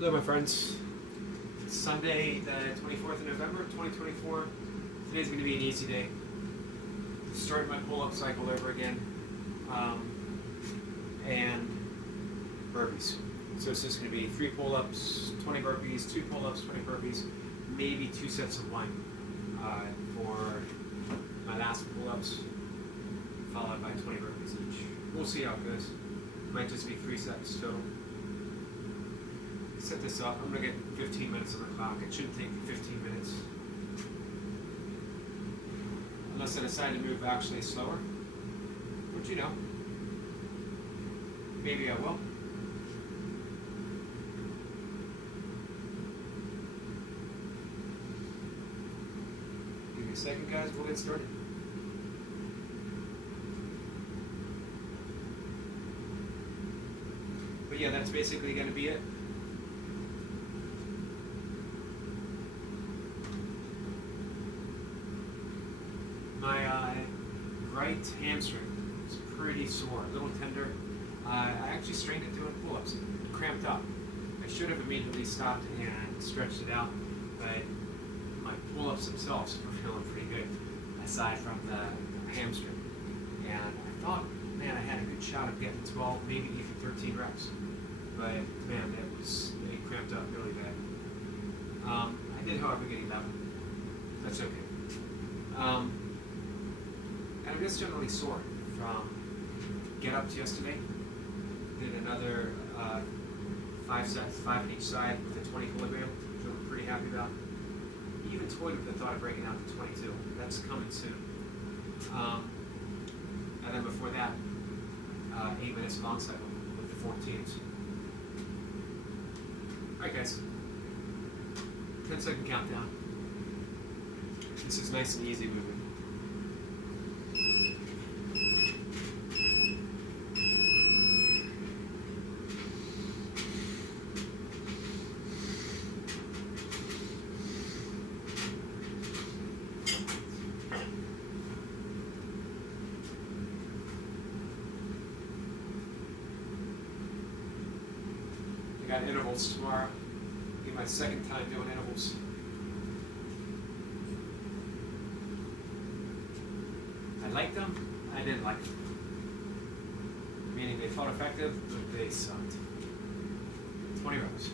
Hello, my friends. It's Sunday, the 24th of November, 2024. Today's going to be an easy day. Starting my pull-up cycle over again, and burpees. So it's just going to be 3 pull-ups, 20 burpees, 2 pull-ups, 20 burpees, maybe 2 sets of 1 for my last pull-ups, followed by 20 burpees each. We'll see how it goes. Might just be 3 sets total. Set this up. I'm going to get 15 minutes on the clock. It shouldn't take 15 minutes. Unless I decide to move actually slower. Which, you know, maybe I will. Give me a second, guys. We'll get started. But yeah, that's basically going to be it. My right hamstring is pretty sore, a little tender. I actually strained it doing pull-ups. It cramped up. I should have immediately stopped and stretched it out, but my pull-ups themselves were feeling pretty good, aside from the hamstring. And I thought, man, I had a good shot of getting 12, maybe even 13 reps. But man, it cramped up really bad. I did, however, get 11. That's okay. And I'm just generally sore from get-ups yesterday. Did another 5 sets, 5 on each side with a 20 kilogram, which I'm pretty happy about. Even toyed with the thought of breaking out to 22. That's coming soon. And then before that, 8 minutes long cycle with the 14s. Alright guys, 10-second countdown. This is nice and easy movement. I got intervals tomorrow. Be my second time doing intervals. I liked them, I didn't like them. Meaning they felt effective, but they sucked. 20 reps.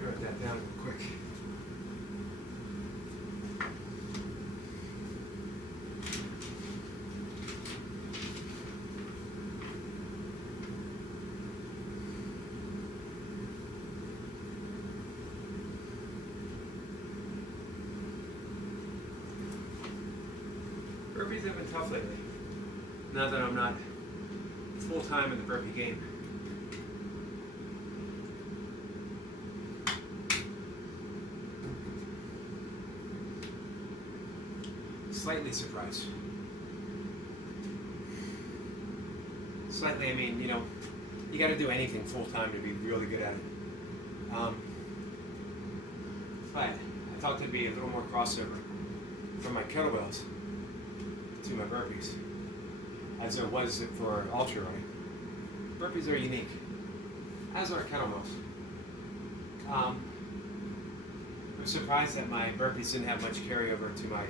Write that down real quick. Burpees have been tough lately. Now that I'm not full time in the burpee game. Slightly surprised. Slightly, I mean, you know, you got to do anything full time to be really good at it. But I thought there'd be a little more crossover from my kettlebells to my burpees, as there was for ultra running. Burpees are unique, as are kettlebells. I'm surprised that my burpees didn't have much carryover to my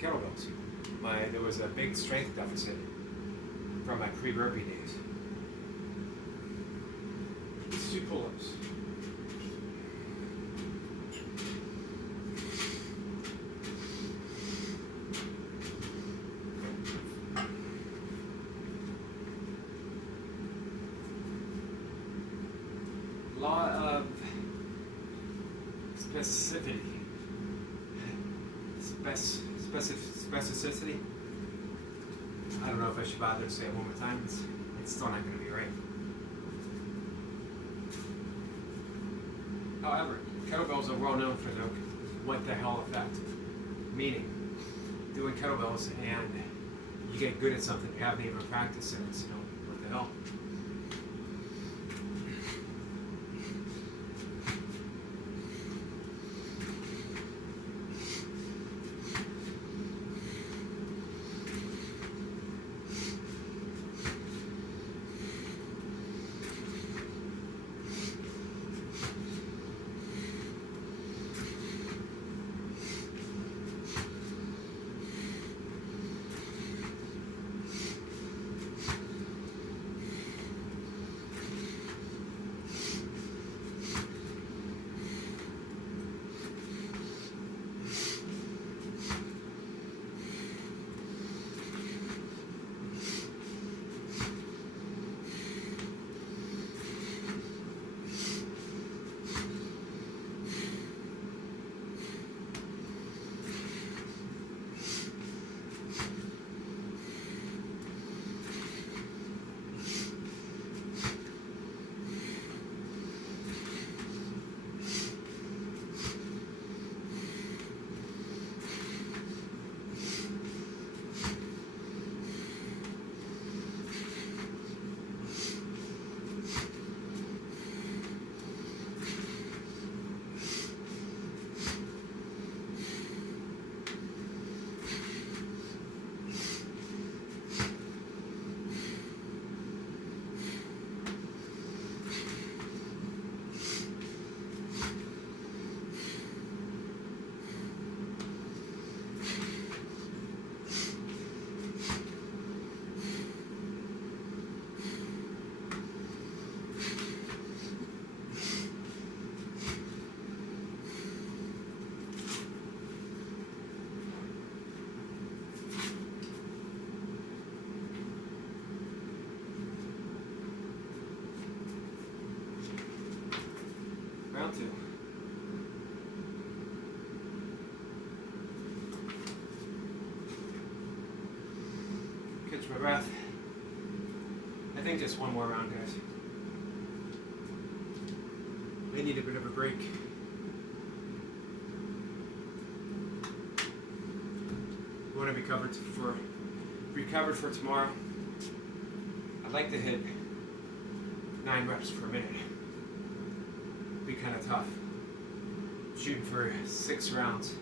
kettlebells. There was a big strength deficit from my pre-burpee days. Let's do pull-ups. Law of specificity. Specificity. I don't know if I should bother to say it one more time. It's still not going to be right. However, kettlebells are well known for their what the hell effect. Meaning, doing kettlebells and you get good at something you haven't even practiced it. So, what the hell? Round two. Catch my breath. I think just one more round, guys. I need a bit of a break. We want to be recovered for tomorrow. I'd like to hit 9 reps per minute. Be kind of tough. Shooting for 6 rounds.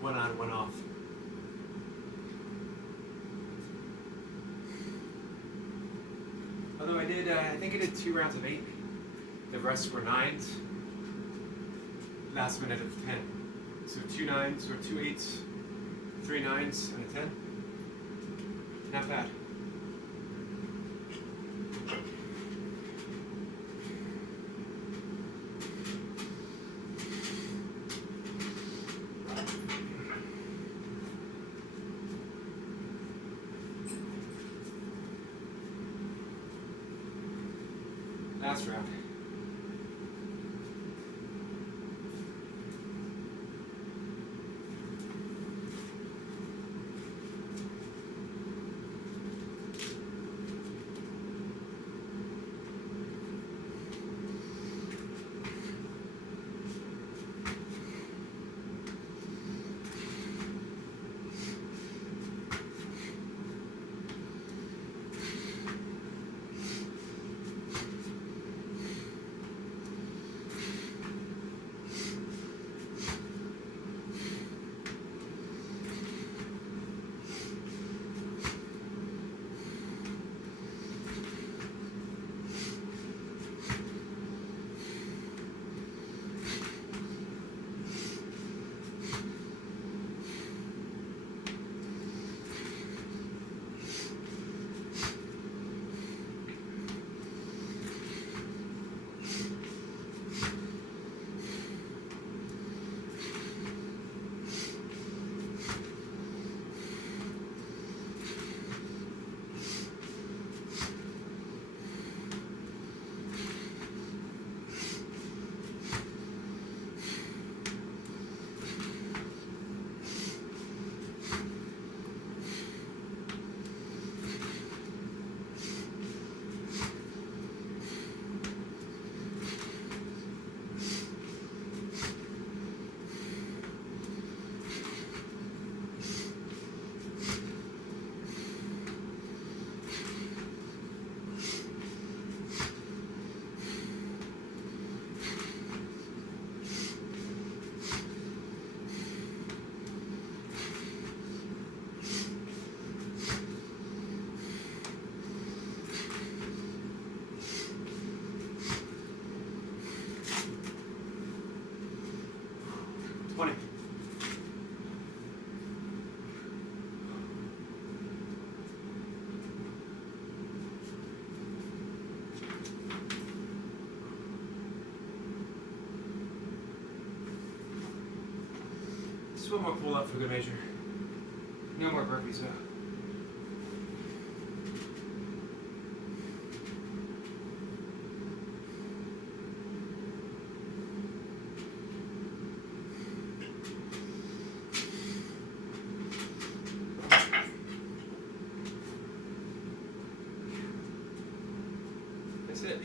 1 on, 1 off. Although I think I did 2 rounds of 8. The rest were 9s. Last minute of 10. So 2 9s or 2 8s, 3 9s, and a 10. Not bad. Last round. Just one more pull up for good measure. No more burpees though. That's it.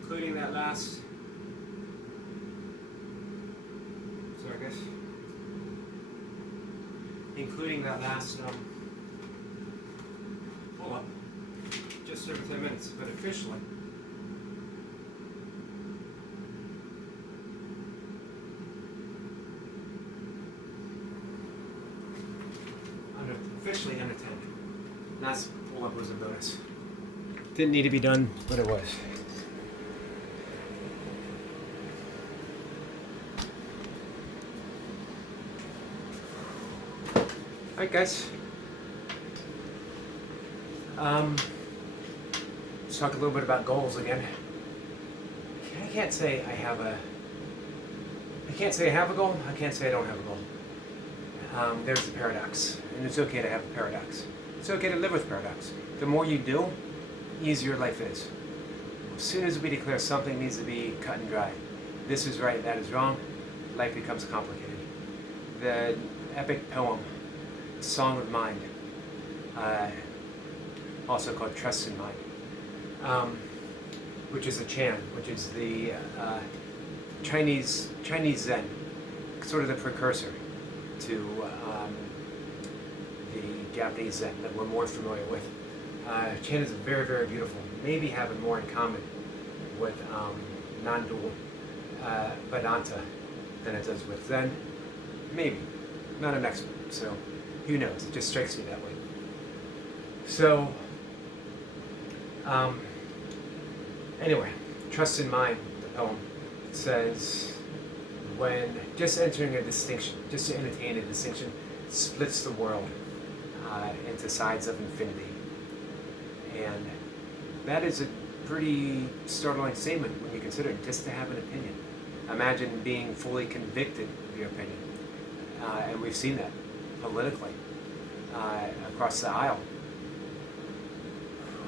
Including that last, including that last pull up, just over 10 minutes, but officially, under 10. Last pull up was a bonus. Didn't need to be done, but it was. Alright guys, let's talk a little bit about goals again. I can't say I have a goal, I can't say I don't have a goal. There's the paradox, and it's okay to have a paradox. It's okay to live with paradox. The more you do, easier life is. As soon as we declare something needs to be cut and dry, this is right, that is wrong, life becomes complicated. The epic poem, Song of Mind, also called Trust in Mind, which is a chant, which is the Chinese Zen, sort of the precursor to the Japanese Zen that we're more familiar with. Chant is very, very beautiful, maybe having more in common with non-dual Vedanta than it does with Zen. Maybe. Not an expert, so who knows? It just strikes me that way. So, anyway, Trust in Mind, the poem, says, when just entering a distinction, just to entertain a distinction, splits the world into sides of infinity. And that is a pretty startling statement when you consider it, just to have an opinion. Imagine being fully convicted of your opinion. And we've seen that politically across the aisle.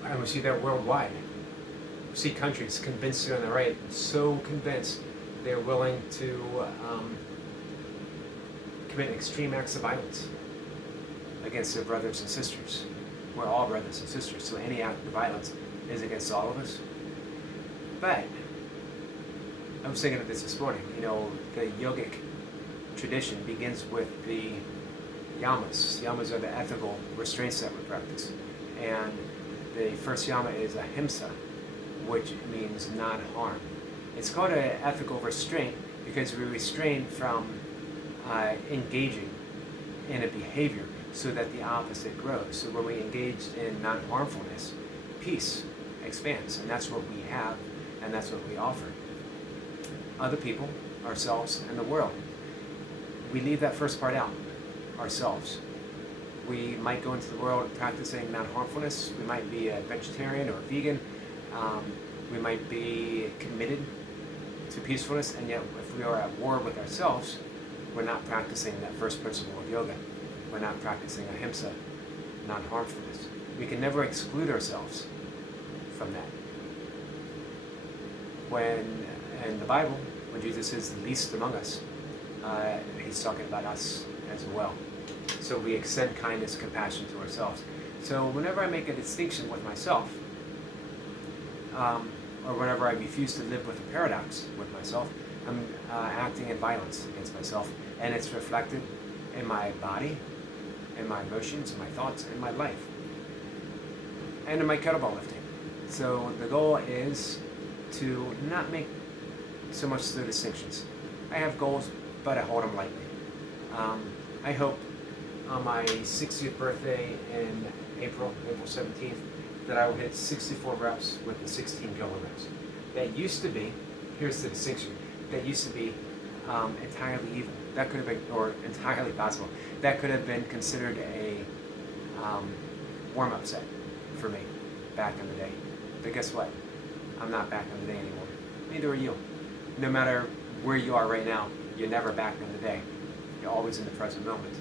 And we see that worldwide. We see countries convinced they're on the right, so convinced they're willing to commit extreme acts of violence against their brothers and sisters. We're all brothers and sisters, so any act of violence is against all of us. But I was thinking of this morning. You know, the yogic tradition begins with the yamas. Yamas are the ethical restraints that we practice. And the first yama is ahimsa, which means non-harm. It's called an ethical restraint because we restrain from engaging in a behavior so that the opposite grows. So when we engage in non-harmfulness, peace expands, and that's what we have, and that's what we offer. Other people, ourselves, and the world. We leave that first part out, ourselves. We might go into the world practicing non-harmfulness. We might be a vegetarian or a vegan. We might be committed to peacefulness, and yet if we are at war with ourselves, we're not practicing that first principle of yoga. We're not practicing ahimsa, non-harmfulness. We can never exclude ourselves from that. When in the Bible, when Jesus is the least among us, he's talking about us as well. So we extend kindness, compassion to ourselves. So whenever I make a distinction with myself, or whenever I refuse to live with a paradox with myself, I'm acting in violence against myself, and it's reflected in my body, in my emotions, in my thoughts, in my life, and in my kettlebell lifting. So the goal is to not make so much the distinctions. I have goals, but I hold them lightly. I hope on my 60th birthday in April 17th, that I will hit 64 reps with the 16 kilograms. That used to be, here's the distinction, that used to be entirely evil. That could have been, or entirely possible. That could have been considered a warm-up set for me back in the day. But guess what? I'm not back in the day anymore. Neither are you. No matter where you are right now, you're never back in the day. You're always in the present moment.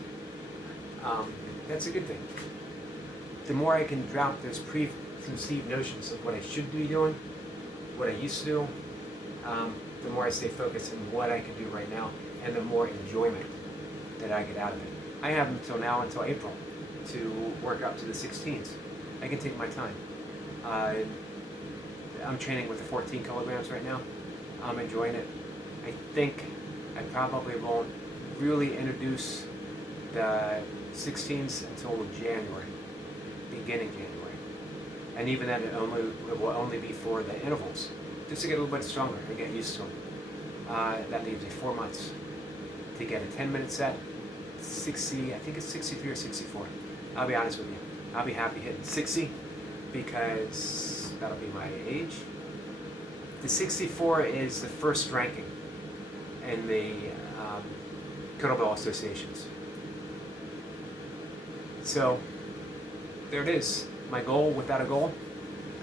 That's a good thing. The more I can drop those preconceived notions of what I should be doing, what I used to do, the more I stay focused on what I can do right now, and the more enjoyment that I get out of it. I have until now, until April, to work up to the 16s. I can take my time. I'm training with the 14 kilograms right now. I'm enjoying it. I think I probably won't really introduce the 16s until January, beginning January. And even then, it will only be for the intervals, just to get a little bit stronger and get used to them. That leaves me 4 months to get a 10-minute set, 60, I think it's 63 or 64. I'll be honest with you. I'll be happy hitting 60 because that'll be my age. The 64 is the first ranking in the kettlebell associations. So there it is. My goal without a goal.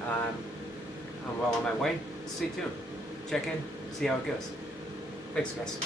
I'm well on my way. Stay tuned. Check in. See how it goes. Thanks, guys.